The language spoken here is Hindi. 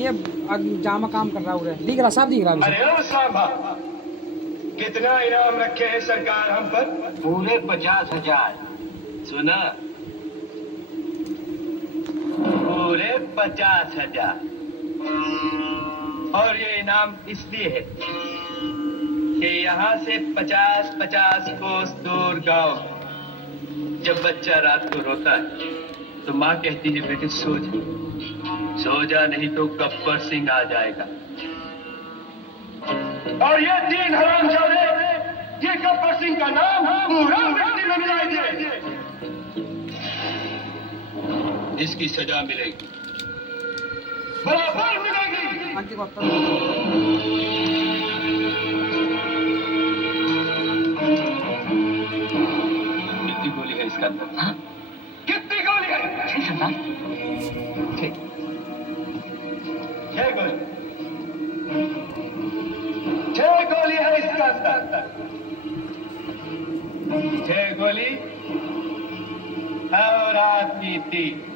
ये जामा काम कर रहा है, दिख रहा, सब दिख रहा है। अरे ओ सांभा, कितना इनाम रखे हैं सरकार हम पर? पूरे 50,000। सुना, पूरे 50,000। और ये इनाम इसलिए है कि यहाँ से 50-50 कोस दूर गांव, जब बच्चा रात को रोता है तो माँ कहती है बेटे सो जा, सो जा, नहीं तो गब्बर सिंह आ जाएगा। और ये 3 हरामजादे ये गब्बर सिंह का नाम पूरा मिट्टी में मिलाएंगे। इसकी सजा मिलेगी, बराबर मिलेगी। अंकित वक्त कितनी गोली है इसका अंदर? हाँ? कितनी गोली है? 6 सरदार। ठीक, 6 गोली, 6 गोली है इसका अंदर। 6 गोली और आदमी 3।